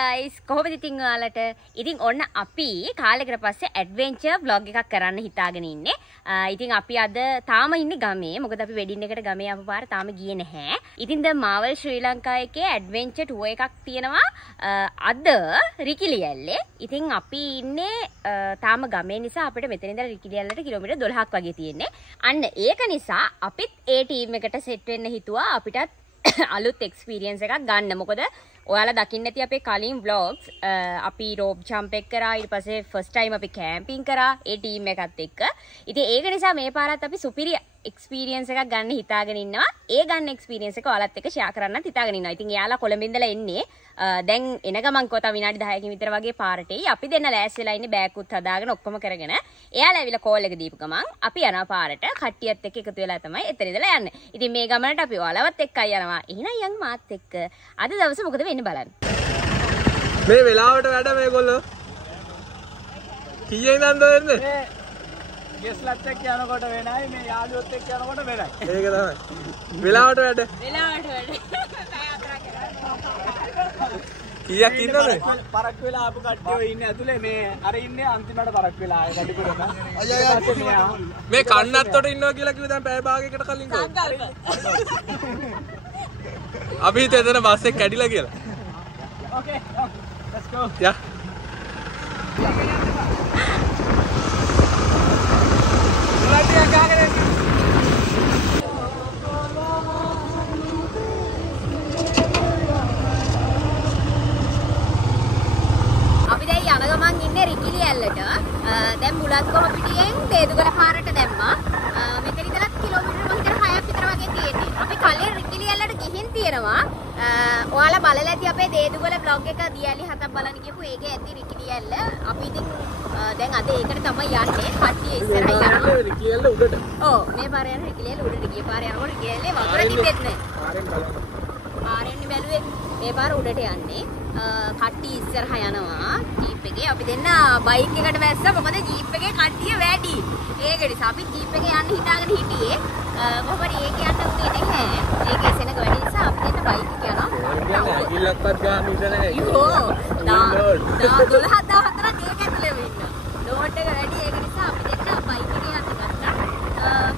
guys, කොහොමද ඉතින් ඔයාලට? ඉතින් ඔන්න අපි කාලෙකට පස්සේ ඇඩ්වෙන්චර් vlog එකක් කරන්න හිතාගෙන ඉන්නේ. ඉතින් අපි අද තාම ඉන්නේ ගමේ. මොකද අපි වෙඩින් එකට ගමේ ආපු පාර තාම ගියේ නැහැ. ඉතින් දැන් මාවල් ශ්‍රී ලංකා එකේ ඇඩ්වෙන්චර් ටුවර් එකක් තියෙනවා අද රිකිලියල්ලේ. ඉතින් අපි ඉන්නේ තාම ගමේ නිසා අපිට මෙතන ඉඳලා රිකිලියල්ලට කිලෝමීටර් 12ක් වගේ තියෙන්නේ. අන්න ඒක නිසා අපිත් ඒ ටීම් එකට සෙට් වෙන්න හිතුවා අපිටත් අලුත් එක්ස්පීරියන්ස් එකක් ගන්න. මොකද ඔයාලා දකින්න ඇති අපේ කලින් vlogs අපි රෝප් ජම්ප් එක කරා. ඊට පස්සේ ෆස්ට් ටයිම් අපි කැම්පින් කරා ඒ ටීම් එකත් එක්ක. ඉතින් ඒක නිසා මේ පාරත් අපි සුපිරි එක්ස්පීරියන්ස් එකක් ගන්න හිතාගෙන ඉන්නවා. ඒ ගන්න එක්ස්පීරියන්ස් එක ඔයාලත් එක්ක ෂෙයා කරන්නත් හිතාගෙන ඉන්නවා. ඉතින් එයාලා කොළඹ ඉඳලා එන්නේ. දැන් එන ගමන් කො තව විනාඩි 10කින් විතර වගේ පාරට එයි. අපි දෙන්න ලෑස්ති වෙලා ඉන්නේ බෑග් උත් හදාගෙන ඔක්කොම කරගෙන. එයාලා ඇවිල්ලා කෝල් එක දීපු ගමන් අපි යනවා පාරට. කට්ටියත් එක්ක එකතු වෙලා තමයි එතන ඉඳලා යන්නේ. ඉතින් මේ ගමනට අපි ඔයාලවත් එක්කයි යනවා. එහෙනම් යන් මාත් එක්ක. අද දවසේ මොකද වෙන්නේ බලන්න. මේ වෙලාවට වැඩ මේගොල්ලෝ කීයේ ඉඳන්ද වෙන්නේ? ගෙස්ලත් එක්ක යනකොට වෙනයි මේ යාළුවොත් එක්ක යනකොට වෙනයි. ඒක තමයි. වෙලාවට වැඩ. වෙලාවට වැඩ. කීයක් ඉන්නවද? පරක් වෙලා ආපු කට්ටිය ඉන්නේ ඇතුලේ මේ අර ඉන්නේ අන්තිමට පරක් වෙලා ආයේ කඩිපුරම. මේ කන්නත්තට ඉන්නවා කියලා කිව්ව දැන් පැය භාගයකට කලින් ගියා. අපි හිතුවේ එතන බස් එක කැඩිලා කියලා. Okay, let's go. Yeah. අපි දැන් යන ගමන් ඉන්නේ රිකිලියල්ලට. දැන් මුලත්කොම පිටියෙන් දේදුගල පාරට දැම්මා. මෙතන ඉඳලා කිලෝමීටර් 6ක් විතර වගේ තියෙන්නේ. අපි කලින් රිකිලියල්ලට ගිහින් තියෙනවා. ඔයාලා බලලා ඇති අපේ දේදුගල vlog එක දියැලි 7ක් බලන්න කියපු ඒකේ ඇති රිකිලියල්ල. අපි ඉතින් දැන් අද ඒකට තමයි යන්නේ. කට්ටිය ඉස්සරහ යනවා. රිකිලියල්ල උඩට. ඔව් මේ පාර යන රිකිලියල්ල උඩට ගිය පාර යනකොට රිකිලියල්ලේ වතුර තිබෙත් නැහැ. පාරෙන් බැලුවේ මේ පාර උඩට යන්නේ. කට්ටිය ඉස්සරහ යනවා ජීප් එකේ. අපි දෙන්න බයික් එකට වැස්සා. මොකද ජීප් එකේ කට්ටිය වැඩි. ඒක නිසා අපි ජීප් එකේ යන්න හිතාගෙන හිටියේ. කොහොමද ඒක යන්න උනේ නැහැ. ඒකේ සෙනග වැඩි නිසා අපි දෙන්න බයික් එක යනවා. ගිල්ලක්වත් ගාන ඉඳ නැහැ. යෝ 12000 ඒක ඇතුලේ වෙන්න. ලෝඩ් එක වැඩි ඒක නිසා අපි දෙන්න බයික් එකේ යන්න ගත්තා.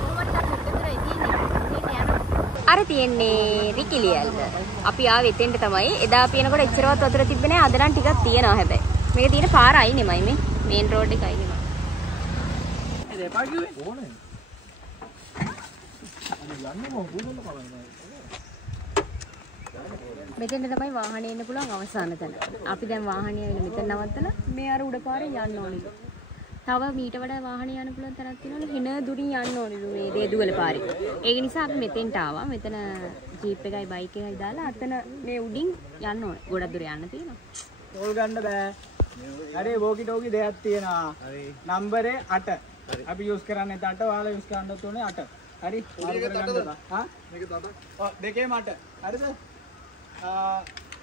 කොහොමද තාත්තේ ඉතින් අර තියෙන්නේ රිකිලියල්ද. අපි ආවේ එතෙන්ට තමයි. එදා අපි එනකොට එච්චරවත් වතුර තිබ්බේ නැහැ. අද නම් ටිකක් තියෙනවා හැබැයි. මේක තියෙන පාර අයි නෙමයි මේ. මේන් රෝඩ් එකයි නෙමයි. ඒ දෙපා කිව්වේ ඕනේ. යන්නේ මොකද කවන්නේ. මෙතෙන්ට තමයි වාහනේ එන්න පුළුවන් අවසාන තැන. අපි දැන් වාහනේ ඇවිල්ලා මෙතන නවත්තලා මේ අර උඩ පාරේ යන්න ඕනේ. තව මීට වඩා වාහනේ යන්න පුළුවන් තරක් තියෙනවලු. හෙන දුරින් යන්න ඕනේ මේ දේදුවල පාරේ. ඒක නිසා අපි මෙතෙන්ට ආවා. මෙතන ජීප් එකයි බයික් එකයි දාලා අතන මේ උඩින් යන්න ඕනේ. ගොඩක් දුර යන්න තියෙනවා. තෝල් ගන්න බෑ. හරි වෝකි ටෝකි දෙකක් තියෙනවා. හරි. නම්බරේ 8. අපි යූස් කරන්නේ 8. ඔයාලා යූස් කරන්නත් ඕනේ 8. හරි. හා? මේක 8. ඔව් දෙකේම 8. හරිද?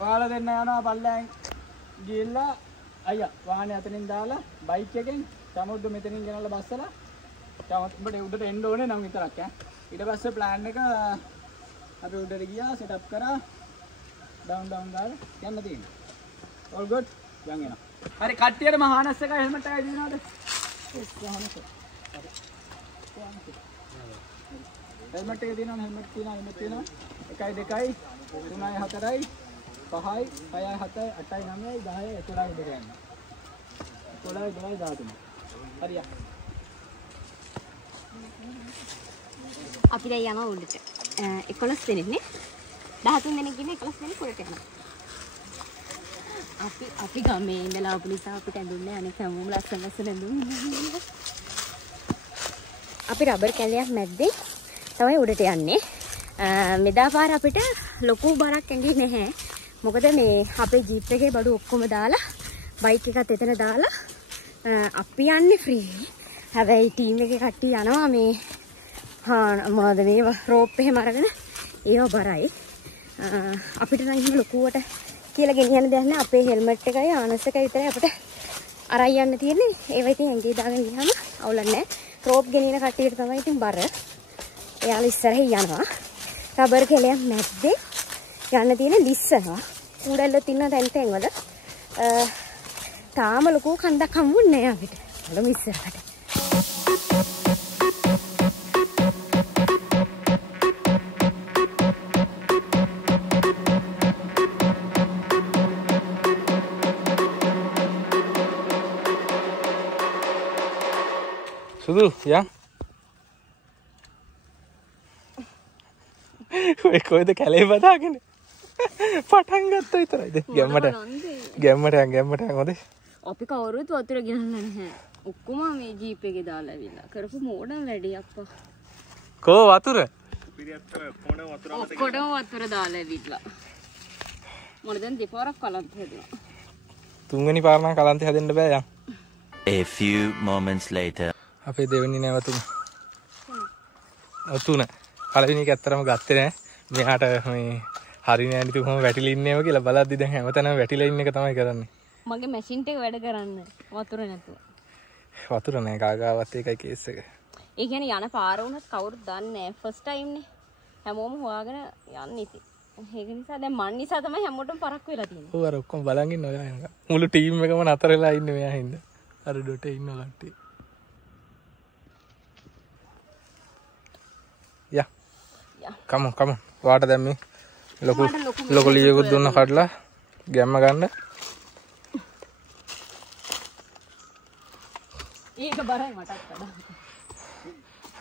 ඔයාලා දෙන්න යනවා පල්ලෙන් ගිහිල්ලා අයියා වාහනේ අතනින් දාලා බයික් එකෙන් සමුද්ද මෙතනින් ගෙනල්ලා බස්සලා තවත් උඹට උඩට එන්න ඕනේ නම් විතරක් ඈ. ඊට පස්සේ ප්ලෑන් එක අපි උඩට ගියා සෙට් අප් කරා ඩවුන් දාලා යන්න තියෙනවා. all good යන් එනවා. හරි කට්ටියටම හානස් එකයි හෙල්මට් එකයි දිනනවද? එස් හානස්. හරි. හෙල්මට් එක දිනනවා හෙල්මට් තියෙනවා 1 2 3 4යි 5යි 6යි 7යි 8යි 9යි 10යි 11යි ඉඳලා යන්න. 11යි 12යි 13. හරියා. අපි දැන් යනවා උඩට. 11 දෙනෙක් නේ. 13 දෙනෙක් ඉන්නේ 11 දෙනෙක් උඩට යනවා. අපි ගමේ ඉඳලා ආපු නිසා අපිට ඇඳුන්නේ අනෙක් හැමෝම ලස්සන ලස්සන ඇඳුම්. අපි රබර් කැලයක් මැද්දේ තමයි උඩට යන්නේ. මෙදා පාර අපිට ලොකු බරක් ඇඟේ නැහැ. මොකද මේ අපේ ජීප් එකේ බඩු ඔක්කොම දාලා බයික් එකත් එතන දාලා අපි යන්නේ ෆ්‍රී. හැබැයි ටීම් එකේ කට්ටිය යනවා මේ මොනවද මේ රෝප් එහෙම අරගෙන ඒව බරයි. අපිට නම් එහෙම ලොකුවට කියලා ගෙනියන්න දෙයක් නැහැ. අපේ හෙල්මට් එකයි ආනස් එකයි විතරයි අපිට අරන් යන්න තියෙන්නේ. ඒවා ඉතින් ඇඟේ දාගෙන ගියාම අවුලක් නැහැ. රෝප් ගෙනියන කට්ටියට තමයි ඉතින් බර. එයාලා ඉස්සරහින් යනවා. රබර් කෙලයක් මැද්දේ යන්න තියෙන ලිස්සනවා. උඩල්ලොත් ඉන්න තැන් තැන් වල තාම ලොකු කන්දක් හම්බුන්නේ නැහැ අපිට. බලමු ඉස්සරහට. සුදු යා ඔය කොයිද කැලේ බදාගෙන පටන් ගත්ත විතරයිද ගැම්මට හොඳේ අපි කවුරුත් වතුර ගෙනල්ලා නැහැ. ඔක්කොම මේ ජීප් එකේ දාලා ඇවිල්ලා. කරපු මෝඩන් වැඩේ අප්පා. කෝ වතුර? ඔක්කොටම වතුර දාලා ඇවිල්ලා. මොන දැන් දෙපාරක් කලන්ත හැදුවා. තුන්වෙනි පාර නම් කලන්ත හැදෙන්න බෑ යන්. A few moments later. අපේ දෙවෙනි නැවතුම. තුන. පළවෙනි එක ඇත්තරම ගත්තේ නෑ. මෙයාට මේ හරි නෑ නේද කොහොම වැටිලා ඉන්නේව කියලා බලද්දි දැන් හැමතැනම වැටිලා ඉන්න එක තමයි කරන්නේ. මගේ මැෂින් එක වැඩ කරන්න වතුර නැතුව. වතුර නෑ කාගාවත් ඒකයි කේස් එක. ඒ කියන්නේ යන පාර වුණත් කවුරුත් දන්නේ නෑ. ෆස්ට් ටයිම් නේ. හැමෝම හොයාගෙන යන්නේ ඉතින්. ඒක නිසා දැන් මන් නිසා තමයි හැමෝටම පරක්කු වෙලා තියෙන්නේ. ඔව් අර ඔක්කොම බලන් ඉන්න ඔයා එනකම්. මුළු ටීම් එකම නතර වෙලා ඉන්නේ මෙයා හින්දා. අර ඩොටේ ඉන්න කට්ටිය. යා. Come on. වාට දැන් මේ ලොකු ලියකුත් දුන්න කඩලා ගැම්ම ගන්න. ඒක බරයි මටත් වඩා.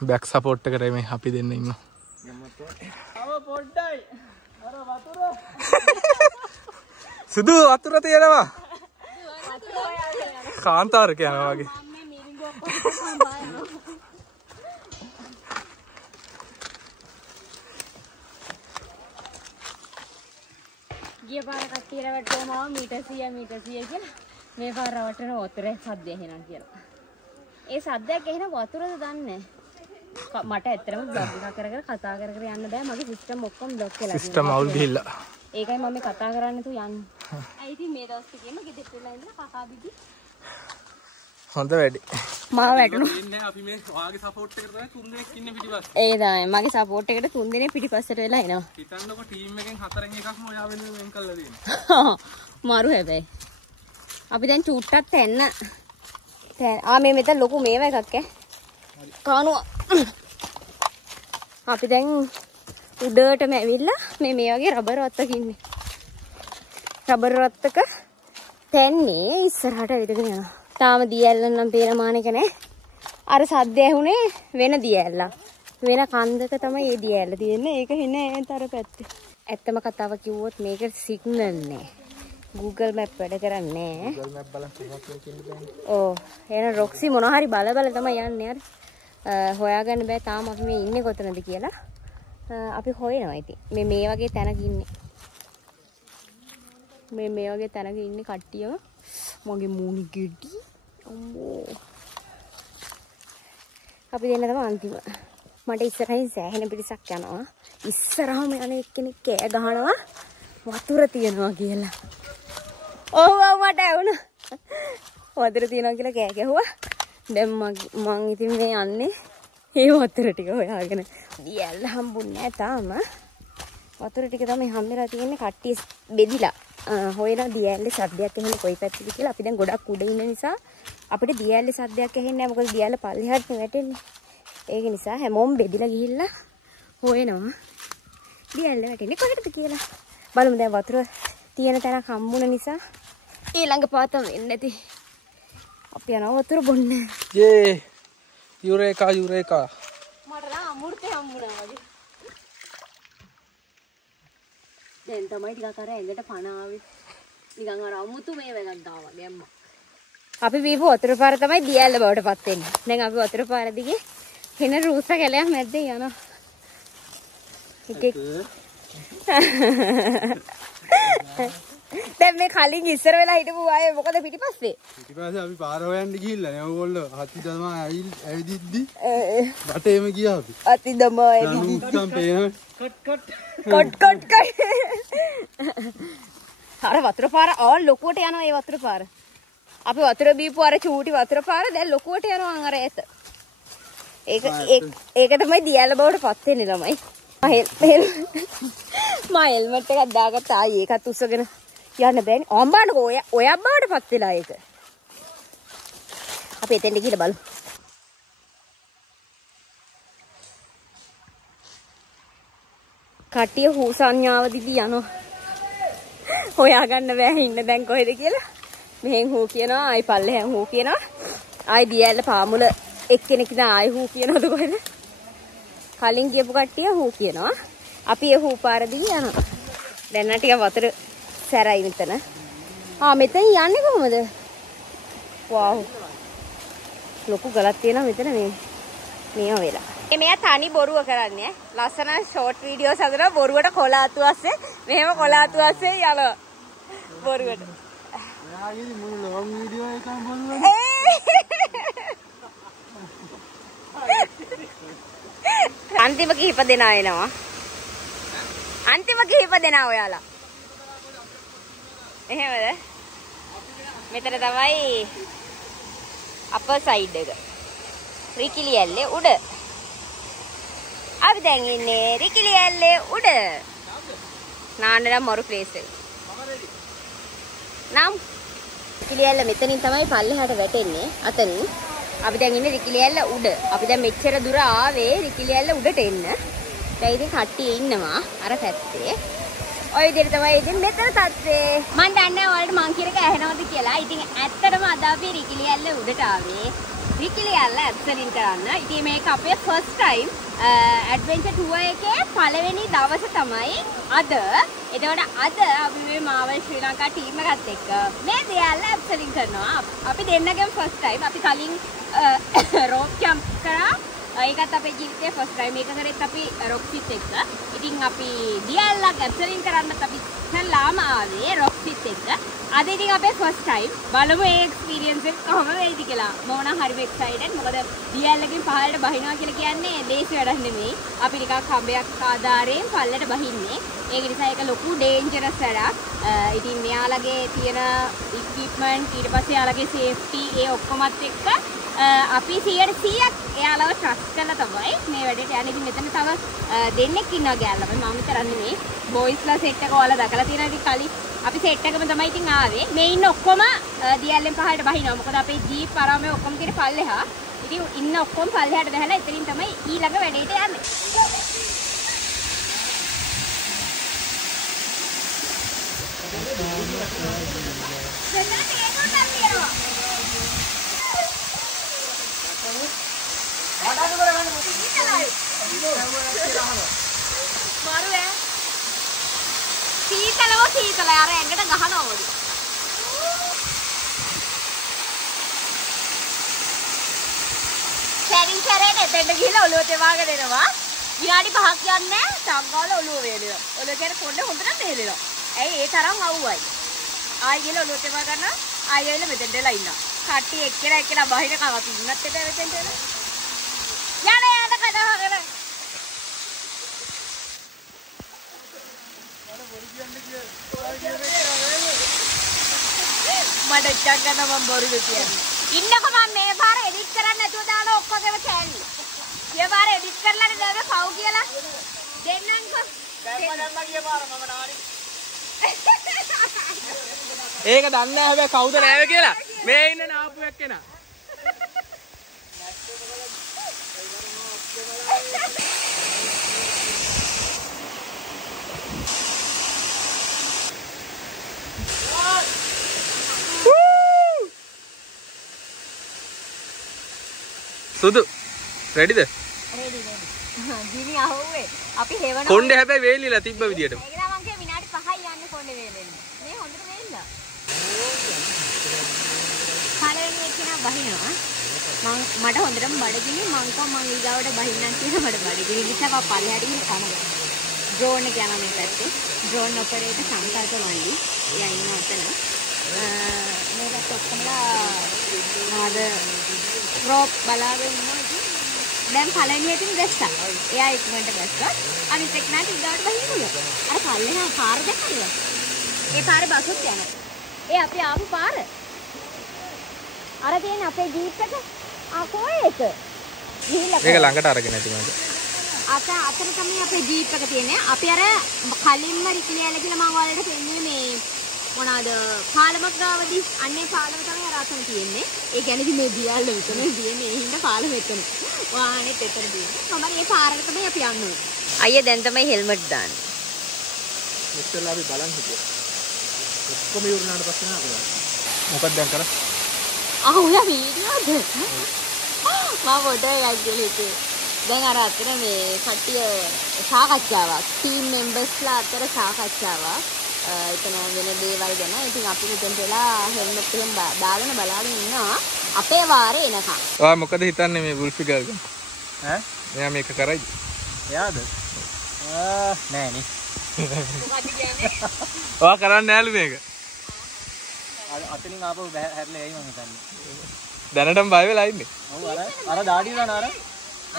බෑක් සපෝට් එකට මේ අපි දෙන්න ඉන්නවා. පොඩ්ඩයි අර වතුර සුදු වතුර තියෙනවා. කාන්තාරක යනවා වගේ. ගිය පාර කට්ටිය රවට්ටුවා මීටර් 100 කියලා. මේ පාර රවට්ටන වතුරේ සද්දය එනවා කියලා. ඒ සද්දයක් එහෙනම් වතුරද දන්නේ මට ඇත්තටම බ්ලොග් එකක් කර කතා කර යන්න බෑ. මගේ සිස්ටම් ඔක්කොම බ්ලොක් වෙලා තියෙනවා. සිස්ටම් අවුල් ගිහිල්ලා. ඒකයි මම කතා කරන්න තු යන්නේ. ඇයි ඉතින් මේ දවස් ටිකේම ගෙදරට වෙලා ඉඳලා කකා බිබි හොඳ වැඩි. මාව වැටුණා. ඉන්නේ අපි මේ වාගේ සපෝට් එකට තමයි 3 දෙනෙක් ඉන්නේ පිටිපස්සේ. ඒ තමයි මගේ සපෝට් එකට 3 දෙනෙක් පිටිපස්සට වෙලා එනවා. හිතන්නකො ටීම් එකෙන් 4න් එකක්ම ඔයා වෙන කළා තියෙනවා. මාරු හැබැයි. අපි දැන් චූට්ටක් තැන්න. මේ මෙතන ලොකු මේව එකක් ඈ. කානුවා. අපි දැන් උඩටම ඇවිල්ලා මේ වගේ රබර් වත්තක ඉන්නේ. රබර් වත්තක තැන්නේ ඉස්සරහට විදගෙන යනවා. තාම දියැල්ල නම් පේන මානෙක නෑ. අර සද්ද ඇහුනේ වෙන දියැල්ලක්. වෙන කන්දක තමයි මේ දියැල්ල තියෙන්නේ. ඒක හිනේ ඈතර පැත්තේ. ඇත්තම කතාව කිව්වොත් මේක සිග්නල් නෑ. Google Map වැඩ කරන්නේ නෑ. Google Map බලන් කොහොමද කියන්නේ බෑනේ. ඔව්. එහෙනම් රොක්සි මොන හරි බල තමයි යන්නේ අර. හොයාගන්න බෑ තාම අපි මේ ඉන්නේ කොතනද කියලා. අපි හොයනවා ඉතින්. මේ වගේ තැනක ඉන්නේ. මේ වගේ තැනක ඉන්නේ කට්ටියම. මගේ මූණි ගෙඩි. අම්මෝ. අපි දෙන්න තමයි අන්තිම. මට ඉස්සරහින් සෑහෙන පිටසක් යනවා. ඉස්සරහම යන එක්කෙනෙක් කෑ ගහනවා වතුර තියනවා කියලා. ඔව් මට ඇහුණා. වතුර තියනවා කියලා කෑ ගැහුවා. දැන් මං ඉතින් මේ යන්නේ ඒ වතුර ටික හොයාගෙන. දියැල්ල හම්බුන්නේ නැහැ තාම. වතුර ටික තමයි හම්බෙලා තියෙන්නේ කට්ටිය බෙදිලා. හොයලා දියැල්ලේ සද්දයක් ඇහෙන්නේ කොයි පැත්තද කියලා. අපි දැන් ගොඩක් උඩ ඉන්න නිසා අපිට දියැල්ලේ සද්දයක් ඇහෙන්නේ නැහැ. මොකද දියැල්ල පල්ලෙහාට වැටෙන්නේ. ඒක නිසා හැමෝම බෙදිලා ගිහිල්ලා හොයනවා. දියැල්ල වැටෙන්නේ කොහෙටද කියලා. බලමු දැන් වතුර තියෙන තැනක් හම්බුන නිසා ඊළඟ පාතම වෙන්නේ නැති. අපි යනවා වතුර බොන්න. යේ යුරේකා. මට නම් අමෘතේ හම්බුණා වගේ. දැන් තමයි ටිකක් අර ඇඟට පණ ආවේ. නිකන් අර අමුතු මේ වැඩක් දාවා ගැම්ම. අපි බීපු වතුර පාර තමයි දියැල්ල බවට පත් වෙන්නේ. දැන් අපි වතුර පාර දිගේ හෙන රූස කැලයක් මැද්දේ යනවා. දැන් මේ කලින් ඉස්සර වෙලා හිටපු අය මොකද පිටිපස්සේ? පිටිපස්සේ අපි පාර හොයන්න ගිහිල්ලා නේ. ඕගොල්ලෝ හති තමයි ඇවිදිද්දි රටේම ගියා අපි. අති දම ඇවිදිද්දි. කට්. අර වතුර පාර ලොකුවට යනවා ඒ වතුර පාර. අපි වතුර බීපු අර චූටි වතුර පාර දැන් ලොකුවට යනවා අර ඇත. ඒක තමයි දියැල බවට පත් වෙන්නේ ළමයි. මම හෙල්මට් එකක් දාගත්තා. ආයේ ඒකත් උස්සගෙන යන්න බෑනේ. අම්බානකෝ ඔය අම්බාවට පත් වෙලා ඒක. අපි එතෙන්ට ගිහලා බලමු. කට්ටිය හූ සංඥාව දිදී යනවා. හොයාගන්න බෑ ඉන්න දැන් කොහෙද කියලා. මෙහෙන් හූ කියනවා, ආයි පල්ලෙහෙන් හූ කියනවා. ආයි දියැල්ල පාමුල එක්කෙනෙක් ඉඳන් ආයි හූ කියනවද කොහෙද? කලින් ගියපු කට්ටිය හූ කියනවා. අපි ඒ හූ පාර දිගේ යනවා. දැන් නම් ටික වතුර සැරයි මෙතන. මෙතන යන්නේ කොහොමද? වව්. ලොකු ගලක් තියෙනවා මෙතන මේව වෙලා. මෙයා තනි බොරුව කරන්නේ. ලස්සන ෂෝට් වීඩියෝස් හදලා බොරුවට කොලාතු ඇස්සේ මෙහෙම කොලාතු ඇස්සේ යනවා. බොරුවට. ඔයාගේ මුළු ලොං වීඩියෝ එකම බොරුව. අන්තිම කිහිප දෙනා එනවා. අන්තිම කිහිප දෙනා ඔයාලා. එහෙමද? මෙතන තමයි අප සයිඩ් එක. රිකිලියල්ලේ උඩ. අපි දැන් ඉන්නේ රිකිලියල්ලේ උඩ. නාන්නලා මරු ප්ලේස් එක. නම් රිකිලියල්ල මෙතනින් තමයි පල්ලෙහාට වැටෙන්නේ. අතනින්. අපි දැන් ඉන්නේ රිකිලියල්ල උඩ. අපි දැන් මෙච්චර දුර ආවේ රිකිලියල්ල උඩට එන්න. දැන් ඉතින් කට්ටිය ඉන්නවා අර පැත්තේ. ඔය විදිහට තමයි ඉතින් මෙතන තත්ත්වේ. මම දන්නේ නැහැ ඔයාලට මං කියන එක ඇහෙනවද කියලා. ඉතින් ඇත්තටම අද අපි රිකිලියල්ල උඩට ආවේ. රිකිලියල්ල ඇබ්සලින් කරන්න. ඉතින් මේක අපේ ෆස්ට් ටයිම් ඇඩ්වෙන්චර් ටුවර් එකේ පළවෙනි දවස තමයි අද. එතකොට අද අපි මේ මාවල් ශ්‍රී ලංකා ටීම් එකත් එක්ක මේ දෙයල්ල ඇබ්සලින් කරනවා. අපි දෙන්නගේම ෆස්ට් ටයිම්. අපි කලින් රෝප් ජම්ප් කරා. ඒකත් අපේ ජීවිතේ ෆස්ට් ටයිම් එක කරේත් අපි රොක්සිත් එක්ක. ඉතින් අපි දියල්ලක් ඇබ්සලින් කරන්නත් අපි ඉස්සල්ලාම ආවේ රොක්සිත් එක්ක. අද ඉතින් අපේ ෆස්ට් ටයිම් බලමු ඒ එක්ස්පීරියන්ස් එක කොහොම වෙයිද කියලා. මම නම් හරිම එක්සයිටඩ්. මොකද දියල්ලකින් පහළට බහිනවා කියලා කියන්නේ දේශ වැඩක් නෙමෙයි. අපි නිකන් කඹයක් ආධාරයෙන් පල්ලට බහින්නේ. ඒක නිසා ඒක ලොකු ඩේන්ජරස් වැඩක්. ඉතින් මෙයාලගේ තියෙන ඉක්විප්මන්ට් ඊට පස්සේ යාලගේ සේෆ්ටි ඒ ඔක්කොමත් එක්ක අපි 100% එයාලව ට්‍රස්ට් කරලා තමයි මේ වැඩේට යන්නේ. ඉතින් මෙතන තව දෙන්නෙක් ඉන්නවා ගෑල්ලා. මම විතරක් නෙමෙයි. බොයිස්ලා සෙට් එක ඔයාලා දැකලා තියෙනවා. ඉතින් කලින් අපි සෙට් එකම තමයි ඉතින් ආවේ. මේ ඉන්න ඔක්කොම දියැලෙන් පහළට බහිනවා. මොකද අපේ ජීප් ආරාමයේ ඔක්කොම තියෙන පල්ලෙහා. ඉතින් ඉන්න ඔක්කොම පල්ලෙහාට බහලා එතනින් තමයි ඊළඟ වැඩේට යන්නේ. මාරුවේ සීතල අර ඇඟට ගහනවා වගේ. සැරින් සැරේට එතෙන්ට ගිහලා ඔළුව තෙවාගෙන එනවා. විනාඩි 5ක් යන්නේ සංගාල ඔළුව වේලෙනවා. ඔළුව කියන්නේ පොඩ්ඩ හොඳට වේලෙනවා. ඇයි ඒ තරම් අවුවයි. ආයි ගිහලා ඔළුව තෙවා ගන්න ආයි ඇවිල්ලා මෙතෙන්ට එලා ඉන්නවා. කට්ටිය එක්කෙනා බහිනකම් අපි ඉන්නත් එතන මෙතෙන්ට එලා. යන්න කඩහගෙන. මට චක් ගන්න මම බොරුද කියන්නේ. ඉන්නකො මම මේ පාර එඩිට් කරන්න නැතුව දාලා ඔක්කොගේම කෑලි. ගිය පාර එඩිට් කරලා නේද පව් කියලා. දෙන්නන්කො. දැම්මා ගිය පාර මම නාවනි. ඒක දන්නේ නැහැ හැබැයි කවුද නෑවේ කියලා. මේ ඉන්න නාපු එක්කෙනා. සුදු රෙඩිද? රෙඩි. ගිනි අහුවේ. අපි හෙවන කොණ්ඩේ හැබැයි වේලිලා තිබ්බ විදියටම. ඒක නම් මං කිය විනාඩි 5යි යන්නේ කොණ්ඩේ වේලෙන්න. මේ හොඳට වේලිලා. පළවෙනි එක්කෙනා බහිනවා. මට හොඳටම බඩගිනි මං ඊගාවට බහින්නම් කියලා මට බඩගිනි නිසා පල්ලෙහාට ගිහින් කනවා. ඩ්‍රෝන් එක යනවා මේ පැත්තේ. ඩ්‍රෝන් ඔපරේටර් සංකල්ප වන්දි. එයා ඉන්නවා අතන. මේකට ඔක්කොමලා ආද රෝප් බලාගෙන ඉන්නවා. දැන් පළවෙනි එකෙන් දැස්සා. එයා ඉක්මනට දැස්සා. අනිත් එක්කනට ඊගාවට බහින්නවා. අර පල්ලෙහා පාර දැක්කද? ඒ පාරේ බසුත් යනවා. ඒ අපි ආපු පාර. අර තියෙන අපේ ජීප් එක කොහේ ඒක? ගිහිල්ලා මේක ළඟට අරගෙන ඇති මම. අතන තමයි අපේ ජීප් එක තියෙන්නේ. අපි අර කලින්ම රිකිලියල කියලා මම ඔයාලට පෙන්නුවේ මේ මොනවාද පාලමක් ගාවදී අන්නේ පාලම තමයි අර අතන තියෙන්නේ. ඒ කියන්නේ ඉතින් මේ දියල්ල විතර තියෙන්නේ. ඒ හින්දා පාලම එතන. වාහනේත් එතන තියෙන්නේ. මම මේ පාරට තමයි අපි යන්නේ. අයියා දැන් තමයි හෙල්මට් දාන්නේ. මෙච්චරලා අපි බලන් හිටියා. ඔක්කොම ඉවරනාට පස්සේ නේද? මොකක්ද දැන් කරන්නේ? ඔයා වීඩියෝද? මම පොඩ්ඩක් ගිහලා දැන් අර අතර මේ කට්ටිය සාකච්ඡාවක් ටීම් මෙම්බර්ස්ලා අතර සාකච්ඡාවක් එතන වෙන දේවල් ගැන. ඉතින් අපි මෙතෙන් වෙලා හෙල්මට් එකෙන් දාගෙන බලාගෙන ඉන්නවා අපේ වාරේ එනකම්. ඔයා මොකද හිතන්නේ මේ වුල්ෆි ගල් ගැන? ඈ? මෙයා මේක කරයිද? එයාද? නෑ නේ. මොකද කියන්නේ? ඔයා කරන්නේ නෑලු මේක. අතනින් ආපහු හැරලා එයි මම හිතන්නේ. දැනටම බය වෙලා ඉන්නේ. ඔව් අර දාඩිය දාන අර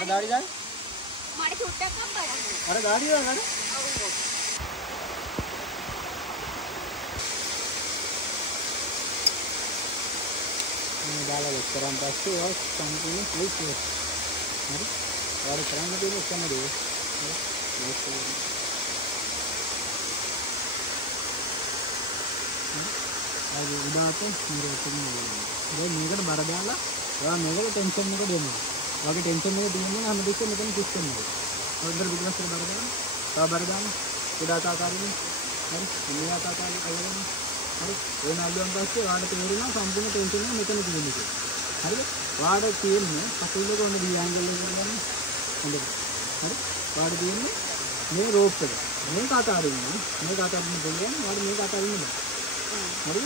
දාඩිය දාන. මට චුට්ටක් බලන්න. අර දාඩිය දාන අර. මේ දාලා ලොක්කරන් පස්සේ ඔය සම්පූර්ණ ක්ලික් කරනවා. හරි? ඔයාලා කරන්න දෙන්නේ ඔක්කොම දේ. හරි? අද උදාට මේ රොටින් දැන් මේකට බර දාලා ඔයා මේකට ටෙන්ෂන් එක දෙන්න. ඔයාගේ ටෙන්ෂන් එක දෙන්නේ නම් හැමදෙස්සෙම මෙතන කිස් කරනවා. ඔයාලා පිටිපස්සට බර දාන්න. තව බර දාන්න. උදාට ආකාරයෙන්. හරි? මේ ආකාරයෙන් අල්ලගන්න. හරි? ඒ නාළුවන් පස්සේ ඔයාලට තේරෙනවා සම්පූර්ණ ටෙන්ෂන් එක මෙතන තියෙන්නේ කියලා. හරිද? ඔයාලට තියෙන්නේ කකුල් එක ඔන්න දී ඇන්ගල් එක ගන්න. හොඳයි. හරි? ඔයාලට තියෙන්නේ මේ රෝප් එක. මේක අතාරින්න. මේක අතාරින්න පුළුවන්. ඔයාලට මේක අතාරින්න බෑ. හරි?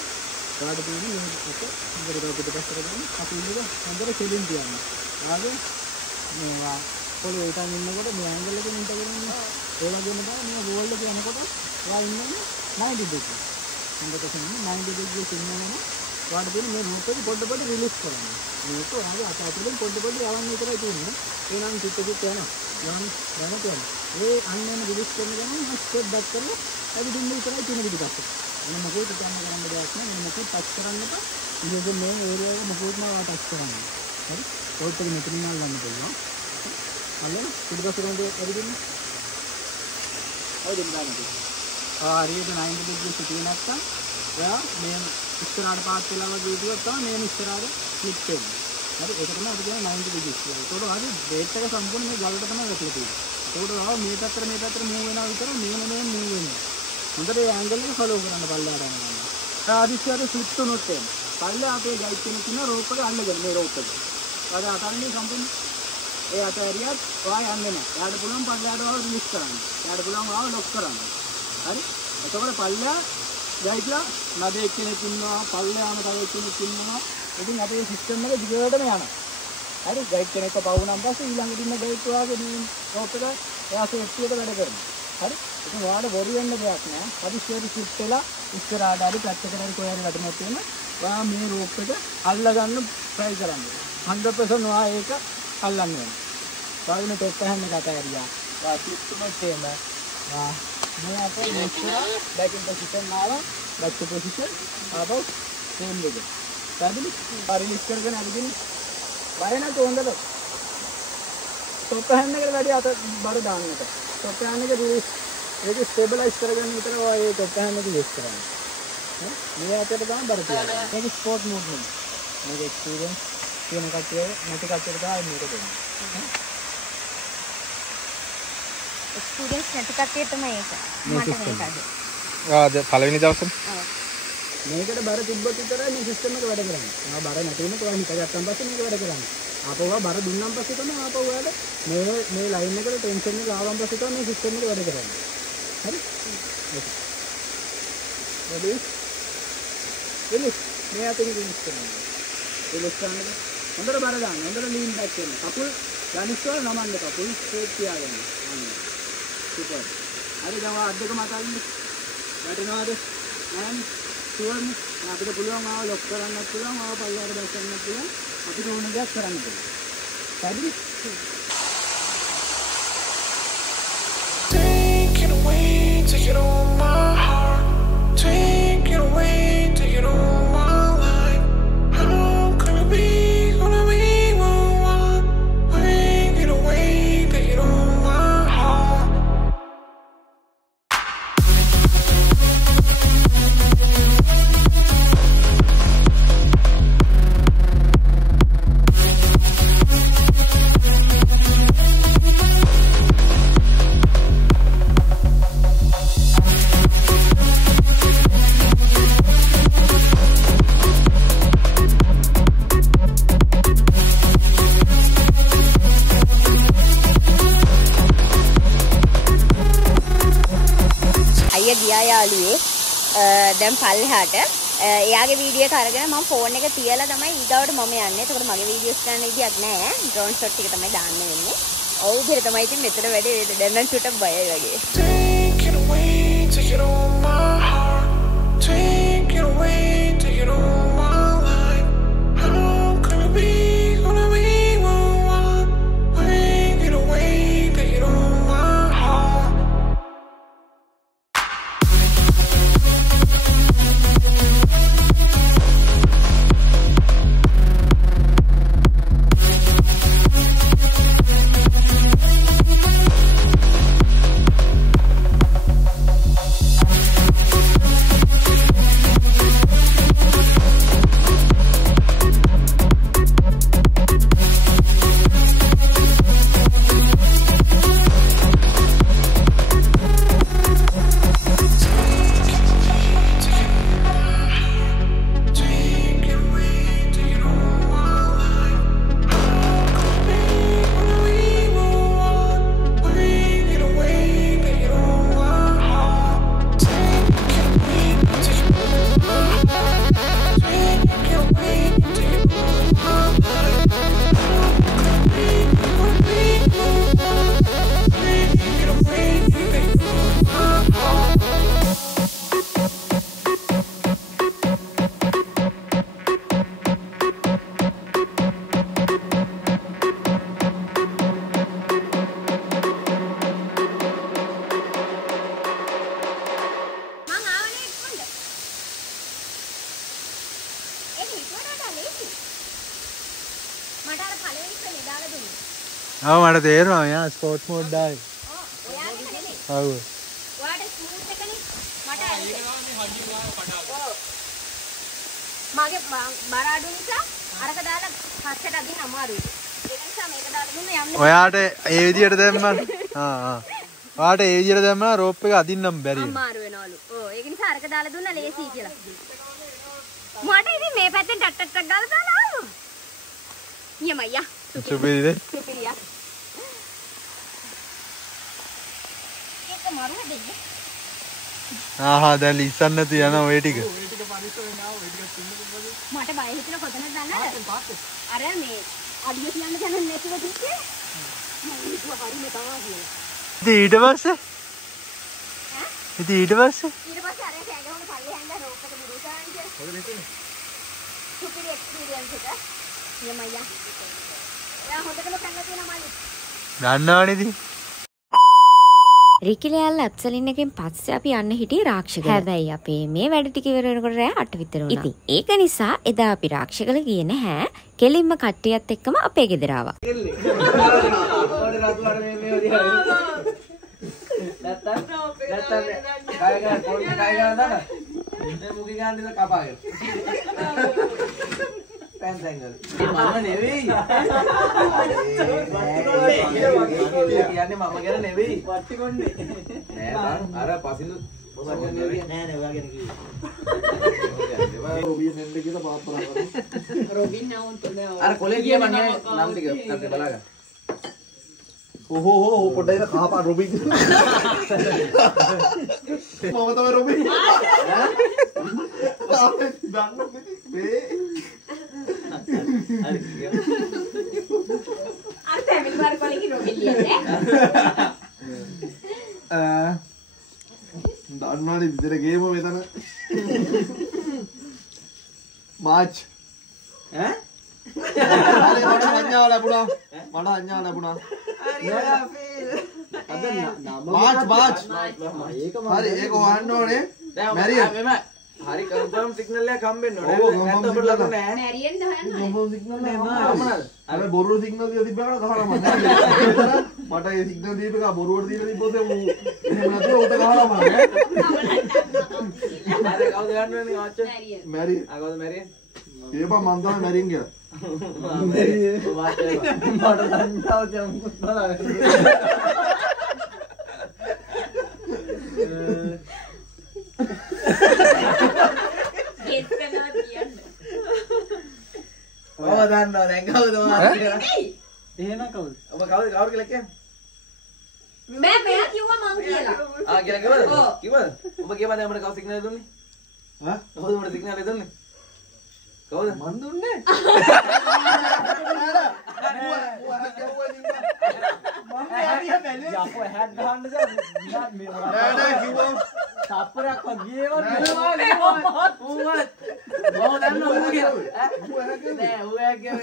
ඔයාලට තියෙන්නේ මේ එක ඉවර රෝප් එක පස්සට ගන්න. කකුල් එක හොඳට කෙලින් තියන්න. ඔයාගේ මේවා පොළවේ ඉතින් ඉන්නකොට මේ ඇන්ගල් එකෙන් ඉන්ට කරන්නේ. ඒ වගේම තමයි මේ වෝල් එක යනකොට ඔයා ඉන්නේ 90 degree. හොඳට තියෙන්නේ 90 degree සින්නවම ඔයාලට තියෙන්නේ මේ රෝප් එක පොඩ රිලීස් කරන්න. මේක ඔයාගේ අත අතරින් පොඩ යවන්න විතරයි තියෙන්නේ. ඒ නම් චිත්ත යනවා. යන යනවා. ඒ අන්නේම රිලීස් කරන ගමන් ස්ටෙප් බෑක් කරලා ඇවිදින්න විතරයි තියෙන පිටිපස්සට. මේ මොකද කරන්න දෙයක් නෑ. මේ මොකද ටච් කරන්න එපා. ඉතින් මේ ඒරියා එක මොකද නෑ ටච් කරන්න. හරි? රෝප් එක මෙතනින් අල්ලන්න පුළුවන්. අල්ලලා පිටිපස්සට ඇවිදින්න. හරිද නේද? හරියට 90 degree සිටියේ නැත්තම් ඔයා මේ ඉස්සරහට පාත් වෙලා වගේ ඉදුවක් තමයි මේ ඉස්සරහට ක්ලික් වෙන්නේ. හරි ඒක තමයි අපි කියන්නේ 90 degree කියලා. ඒකට ආදි බේට් එක සම්පූර්ණ මේ ගලට තමයි වැටලා තියෙන්නේ. ඒකට ආව මේ පැත්තට මූව් වෙනවා විතර මේ මූව් වෙනවා. හොඳට ඒ ඇන්ගල් එක ෆලෝ කරන්න පල්ලයට යනවා. ආදිස්සියට ස්ලිප් තුනොත් එන්න. පල්ල අපේ ගයිඩ් කෙනෙක් ඉන්න රෝප් එක අල්ලගෙන මේ රෝප් එක. ආද අතන්නේ සම්පූර්ණ ඒ අත ඇරියත් ඔයා යන්නේ නැහැ. එයාට පුළුවන් පල්ලයට ආව රිලීස් කරන්න. එයාට පුළුවන් ආව ලොක් කරන්න. හරි? එතකොට පල්ලයා ගයිඩ්ලා නඩේ කෙනෙක් ඉන්නවා, පල්ලයාම තව කෙනෙක් ඉන්නවා. ඉතින් අපේ සිස්ටම් එක දිගටම යනවා. හරි? ගයිඩ් කෙනෙක්ව පව් වුණාන් පස්සේ ඊළඟට ඉන්න ගයිඩ් ඔයාගේ මේ රෝප් එක එයා සේෆ්ටි එක වැඩ කරනවා. හරි? ඉතින් ඔයාලට වොරි වෙන්න දෙයක් නෑ. හදිස්සියට ෂිෆ්ට් වෙලා ඉස්සරහට හරි පැත්තකට හරි කොහේ හරි වැටෙනොත් එහෙම ඔයා මේ රෝප් එක අල්ලගන්න try කරන්න. 100% ඔයා ඒක අල්ලන්න වෙනවා. ඔයාගෙන ටොප් හැන්ඩ් එක අතහැරියා. ඔයා ස්ලිප් තුනත් එහෙම. මේ අපේ ඉස්සරහ back in position ආවා. back to position ආපහු same එක. පැහැදිලි? රිලීස් කරගෙන අදින්න. බය නැත හොඳට. ටොප් හැන්ඩ් එකට වැඩි අත බර දාන්නට. ටොප් හැන්ඩ් එක රිලීස් ඒක ස්ටේබලයිස් කරගන්න විතර ඔය ටොප් හැන්ඩ් එක යූස් කරන්න. මේ අතට තමයි බර තියන්නේ. මේක ස්පෝර්ට් මූව්මන්ට්. මේක එක්ස්පීරියන්ස් තියෙන කට්ටිය නැති කට්ටියට තමයි මේක දෙන්නේ. එක්ස්පීරියන්ස් නැති කට්ටිය තමයි ඒක. මට මේකද. ආද පළවෙනි දවසේ මේකට බර තිබ්බොත් විතරයි මේ සිස්ටම් එක වැඩ කරන්නේ. ආ බර නැති වුණොත් ඔයා හිතගත්තන් පස්සේ මේක වැඩ කරන්නේ. ආපහු ඔයා බර දුන්නාන් පස්සේ තමයි ආපහු ඔයාලට මේ ලයින් එකට ටෙන්ෂන් එක ආවම පස්සේ තමයි මේ සිස්ටම් එක වැඩ කරන්නේ. හරි? ready? රිලීස්. මේ අතින් රිලීස් කරනවා. රිලීස් කරනකොට හොඳට බර ගන්න. හොඳට ලීන් බෑක් කරන්න. කකුල් යනිස්සෝ නමන්න කකුල් ස්ට්‍රේට් තියාගන්න. අන්න. සුපර්. හරි දැන් ඔයා අද්දක මතල්න්න. වැටෙනවද? නෑ. ෂුවර්නේ. අපිට පුළුවන් ආව ලොක් කරන්නත් පුළුවන් ආව පල්ලයට බැස් කරන්නත් පුළුවන්. අපිට ඕන දෙයක් කරන්න පුළුවන්. හරිද? Take it away, take it all my heart. Take it away, take it all my life. How can it be gonna be one? Take it away, take it all my heart. දැන් පල්ලෙහාට එයාගේ video එක අරගෙන මම phone එක තියලා තමයි ඊගාවට මම යන්නේ. ඒකට මගේ වීඩියෝස් ගන්න විදියක් නැහැ. ඩ්‍රෝන් ෂොට් එක තමයි දාන්න වෙන්නේ. ඔව් විදිහට තමයි ඉතින් මෙතන වැඩේ වෙන්නේ. දැන් නම් චුට්ටක් බයයි වගේ. Take it away, take it on my heart. Take it away, take it on my life. How can it be gonna be one? Take it away, take it on my heart. ආව මට තේරෙනවා යා sport mode දායි. ඔව්. ඔයාට smooth එකනේ මට මගේ බර අඩු නිසා අරක දාලා පස්සට අදින්න අමාරුයි. ඒක නිසා මේක දාලා දුන්න යන්න. ඔයාට ඒ විදියට දැම්මම ඔයාට ඒ විදියට දැම්මම රෝප් එක අදින්නම් බැරි වෙනවා. අමාරු වෙනවලු. ඔව් ඒක නිසා අරක දාලා දුන්න ලේසි කියලා. මට ඉතින් මේ පැත්තෙන් ටට් ගාලා දාලා ආවා. යමయ్యා. සුපිරිද? සුපිරියා. ඒක මරුව දෙන්නේ. ආහා දැන් ලිස්සන්න නැති යනවා ඔය ටික. මට බය හිතෙන කොතනද දන්නවද? අර මේ අඩිය කියන්න දැන නැතුව තිස්සේ. මම හිතුවා හරිම තවා කියලා. ඉතින් ඊට පස්සේ? ඊට පස්සේ අර කෑගහන පල්ලේ හැංගා රෝප් එක දුරුසාන් කියලා. මොකද හිතුනේ? සුපිරි එක්ස්පීරියන්ස් එක. යමయ్యා. යා හොදටම කන්න තියෙන මල්ලි. දන්නවනේ ඉතින්. රිකිලයල් ඇප්සලින් එකෙන් පස්සේ අපි යන්න හිටියේ රාක්ෂකල. හැබැයි අපේ මේ වැඩ ටික ඉවර වෙනකොට රෑ 8 විතර වුණා. ඉතින් ඒක නිසා එදා අපි රාක්ෂකල ගියේ නැහැ. කෙලින්ම කට්ටියත් එක්කම අපේ ගෙදර ආවා. මම නෙවෙයි. කියන්නේ මම ගැන නෙවෙයි. වට්ටි කොණ්ඩේ. නෑ බං අර පසින්දු මම ගැන නෙවෙයි. නෑ නෑ ඔයා ගැන කිව්වේ. රොබින් නෙන්ද කියලා පාප්පලා කරා. රොබින් නවුන්ට නෑ. අර කොලේ ගියා මම නම් ටික අතේ බලාගන්න. ඕහෝ පොඩ්ඩක් ඉත කහපා රොබින්. මම තමයි රොබින්. ඈ? දන්නොත් මේ තැමිල් බාර කොලේ රොබින් ලියන්නේ. දන්නවනේ විතර ගේම මෙතන. මාච්. ඈ? මට සංඥාව ලැබුණා. අද මාච්. හරි ඒක වහන්න ඕනේ. මැරියන්. හරි කන්ෆර්ම් සිග්නල් එකක් හම්බෙන්න ඕනේ. නැත්නම් අපිට ලකුණු නැහැ. මැරියන් දහන්න. කන්ෆර්ම් සිග්නල් නෑ මොනවද? අර බොරු සිග්නල් දිලා තිබ්බම ගහලා මම නෑ. මට ඒ සිග්නල් දීප එක බොරුවට දීලා තිබ්බොත් එහෙම නැතුව උත ගහලා මම නෑ. අර කවුද ගන්නවනේ ආච්ච? මැරියන්. ආ කවුද මැරියන්? ඒපා මන් තමයි මැරියන් කියලා. මැරියන්. මට සංඥාව දැන් මුත් බලන්න. ඔය දන්නවා දැන් කවුද මාත් එහෙනම් කවුද ඔබ කවුද කියලා කියන්නේ මම මෙයා කිව්වා මං කියලා ආ කියලා කිව්වද ඔබ කියපද දැන් අපිට කව සිග්නල් දුන්නේ හා කවුද මට සිග්නල් එක දුන්නේ? කවුද? මන් දුන්නේ. යකෝ හැක් ගහන්න නෑ කිව්වා තප්පරයක් වගේවත් ඌවත් දැන් ඌ කියලා නෑ ඌ හැක්කේ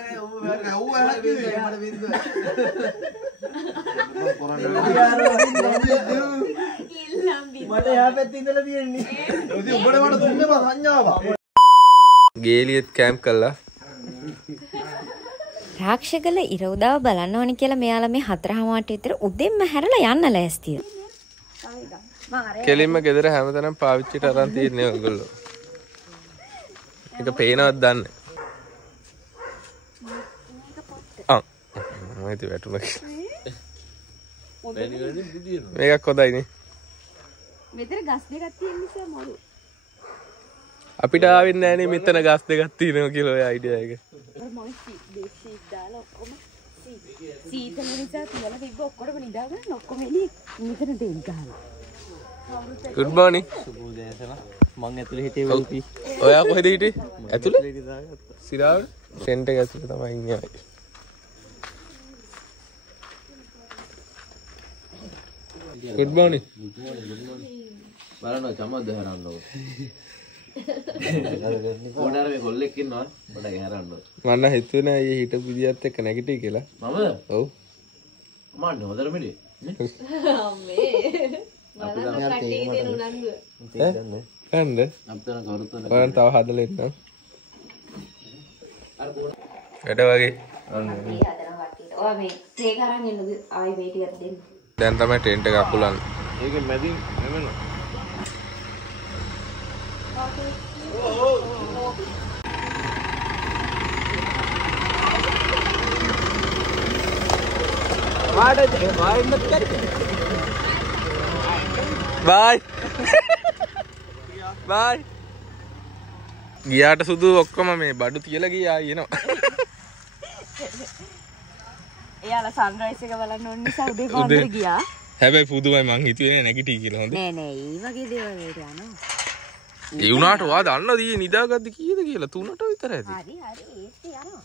ඌ හැක්කේ මට බින්දුව මට එහා පැත්තේ ඉඳලා තියෙන්නේ ඉතින් උඹට මට දුන්නේ බා සංඥාව ගේලියෙත් කැම්ප් කළා රාක්ෂකල ඉරවදාව බලන්න ඕනි කියලා මෙයාලා මේ 4:00 විතර උදෙන්ම හැරලා යන්න ලෑස්තිය. කෙලින්ම ගෙදර හැමතැනම පාවිච්චිට අරන් තියන්නේ ඔයගොල්ලෝ. ඒක පේනවත් දන්නේ. මම හිතුවේ වැටුණා කියලා. මේකක් හොඳයිනේ. මෙතන ගස් දෙකක් තියෙන නිසා මරු. අපිට ආවෙන්නේ නැහැ නේ මෙතන ගස් දෙකක් තියෙනවා කියලා ඔය අයිඩියා එක. සීතල නිසා තියලා තිබ්බ ඔක්කොම නිදාගන්න ඔක්කොම එළිය මෙතන දෙන්න ගහලා. good morning. සුබෝදෑසන. මං ඇතුලේ හිටියේ වල්පි. ඔයා කොහෙද හිටියේ? ඇතුලේ? සිරාව ටෙන්ට් එක ඇතුලේ තමයි ඉන්නේ. good morning. බලන්න චමද්ද හරන්නකො. කොණාර මේ කොල්ලෙක් ඉන්නවා. පොඩක් හැරන්න. මන්න හිතුවේ නෑ ඊ හිටපු විදියත් එක්ක නැගිටී කියලා. මම? ඔව්. මන්න හොදර මෙලි. අම්මේ. බලන්න කටේ දෙන උනන්දුව. තේරෙන්නේ. කන්ද? අපතන කවුරුත් බලන්න තව හදලා ඉන්නවා. වැඩ වගේ. ඔයා මේ ට්‍රේ කරන් එන්නද ආයි මේ ටිකක් දෙන්න. දැන් තමයි ටෙන්ට් එක අකුලන්නේ. ඒකෙන් මැදින් නෙමෙයි. බයි බයි ගියාට සුදු ඔක්කොම මේ බඩු තියලා ගියා එනවා. එයාලා සන්රයිස් එක බලන්න ඕන නිසා උදේ පාන්දර ගියා. හැබැයි පුදුමයි මං හිතුවේ නැගිටී කියලා හොඳ. නෑ නෑ ඒ වගේ දේවල් වලට යනවා. ඒ උනාට ඔයා දන්නවද ඊ නිදාගද්දි කීයද කියලා 3ට විතර ඇති. හරි හරි ඒත් යනවා.